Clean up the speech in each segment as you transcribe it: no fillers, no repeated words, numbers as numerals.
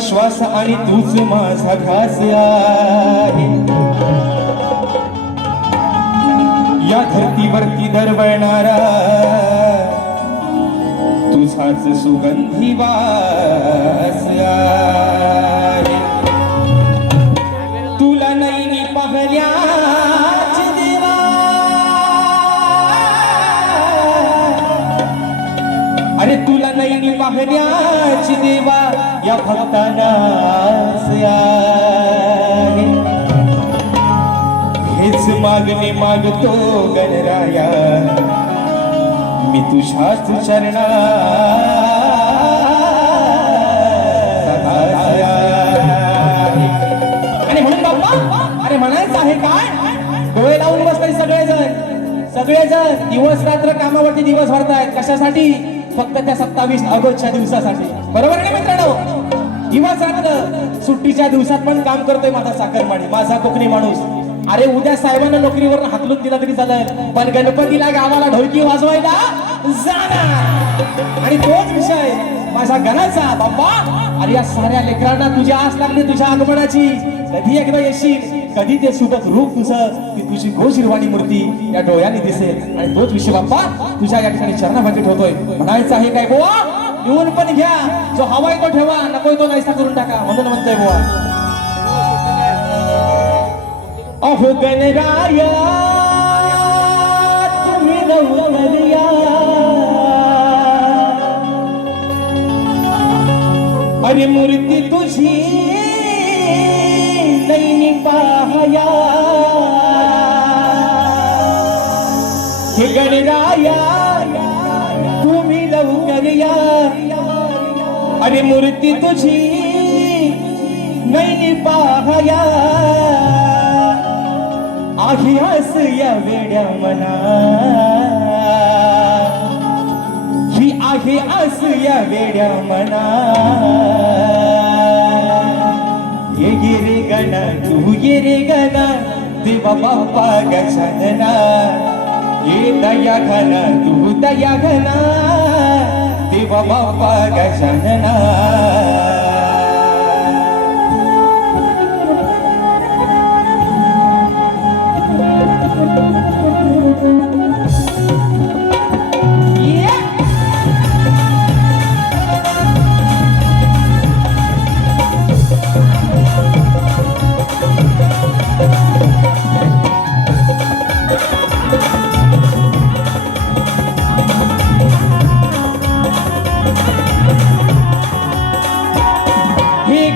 श्वास आणि तूच माझा घास आहे. या धरतीवरती दरवळणारा तुझाच सुगंधी वास आहे. तुला नैनी पाहल्याच देवा अरे तुला नैनी पाहल्याच देवा या भक्तांना आहे. हेच मागणे मागतो गणराया मी तुझ्याच चरणा. आणि म्हणून बाप्पा अरे म्हणायचं आहे काय डोळे लावून बसताय सगळेजण दिवस रात्र कामावरती दिवस भरतायत. कशासाठी? फक्त त्या 27 ऑगस्टच्या दिवसासाठी. बरोबर आहे मित्रांनो? दिवस रात्र सुट्टीच्या दिवसात पण काम करतोय माझा चाकरमानी, माझा कोकणी माणूस. अरे उद्या साहेबांना नोकरीवर हाकलून दिला तरी चालेल, पण गणपतीला गावाला ढोलकी वाजवायला जाणार. आणि तोच विषय माझ्या गणाचा बाप्पा. अरे या साऱ्या लेकरांना तुझी आस लागली तुझ्या आगमनाची. कधी एकदा येशील, कधी ते सुबक रूप तुझं, ती तुझी गोशिरवाणी मूर्ती या डोळ्याने दिसेल. आणि तोच विषय बाप्पा तुझ्या या ठिकाणी चरणाभागी ठेवतोय. म्हणायचं आहे काय बुवा? लिहून पण घ्या, जो हवाय तो ठेवा, नकोय तो नाहीसा करून टाका. म्हणून म्हणतोय बुवा. अहो गणराया तुम्ही नवलया अरे मूर्ती तुझी नैनी पाहया. हे गणराया तुम्ही लवकर या अरे मूर्ती तुझी नैनी पाहया. आहे आस या वेड्या मना ही आहे आस या वेड्या मना. ये रे गणा तू ये रे गणा देवा बाप्पा गजानना. ये दया घना तू दया घना देवा बाप्पा गजानना.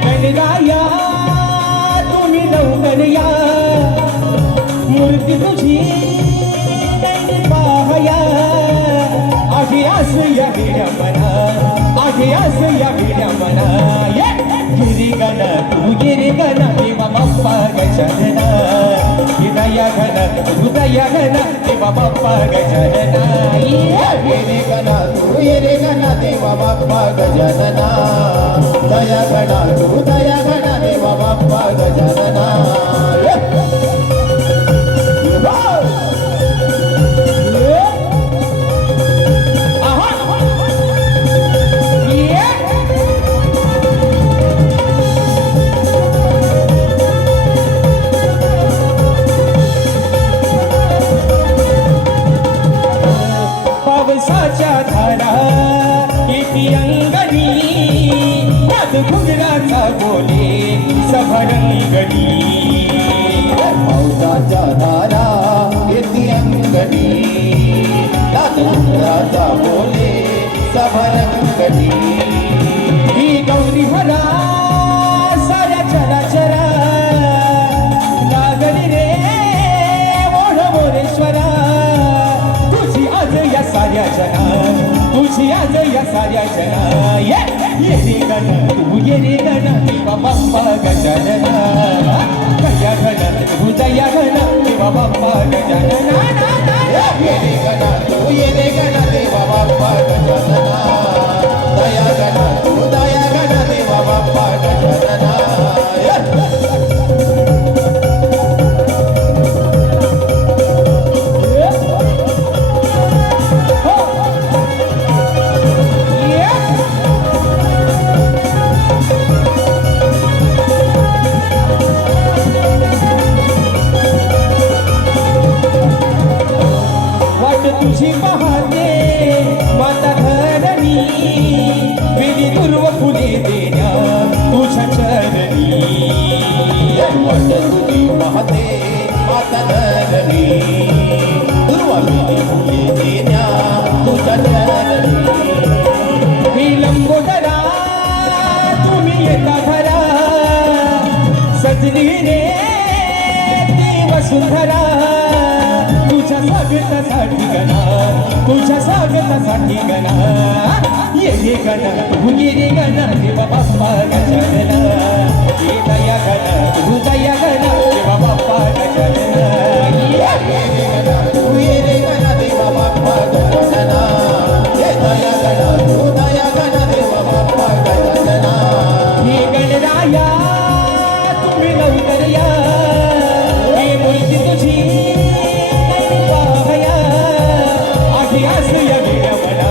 गणराया तुम्ही लवकर या मूर्ती तुझी नैनी पाहया. आहे आस या वेड्या मना आहे आस या वेड्या मना. गिरी गणा तू गिरी गणा देवा बाप्पा गजानना. दया घना तू दया घना देवा बाप्पा गजानना. गिरी गणा तू गिरी गणा देवा बाप्पा गजानना. दया घना तू दया घना देवा बाप्पा गजानना. पावसाच्या धारा येती अंगणी नाद घुगराचा बोले सभरंगणी. पावसाच्या धारा येती अंगणी नाद घुगराचा बोले सभरंगणी. ही गौरी भरा साऱ्या चराचरा लागली रे ओढ मोरेश्वरा. तुझी आज या साऱ्या जना तुझी आज या साऱ्या जना. ये रे गणा तू ये रे गणा देवा बाप्पा गजानना. दया घना तू दया घना देवा बाप्पा गजानना. ये रे गणा तू ये रे गणा देवा बाप्पा गजानना. दया घना तू दया घना देवा बाप्पा गजानना. पाहते माता धरणी दुर्वा येते त्या तुझ्या चरणी विलंबोदरा तुम्ही येता घरा सजनीने ती वसुंधरा तुझ्या स्वागतासाठी गणा तुझ्या स्वागतासाठी गणा ये गणा तू ये गणा देवा बाप्पा गजानना ये दया गणा तू दया गणा देवा बाप्पा गजानना ये गणा तू ये रे गणा देवा बाप्पा गजानना ये दया गणा तू दया गणा देवा बाप्पा गजानना हे गणराया तुम्ही लवकर या हे मूर्ती तुझी पाहया आधी आस या वेड्या मना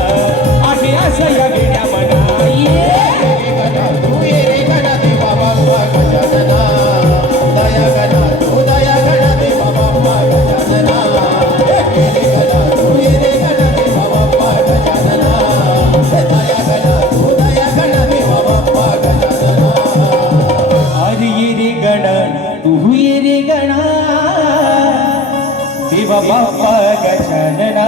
आधी आस या वेड्या मना गणा तू ये रे गणा देवा बाप्पा गजानना दया गणा तू दया गणा देवा बाप्पा गजानना ये गणा तू ये रे गणा देवा बाप्पा गजानना ये दया गणा तू दया गणा देवा बाप्पा गजानना आधी ये रे गणा तू ये रे गणा देवा बाप्पा गजानना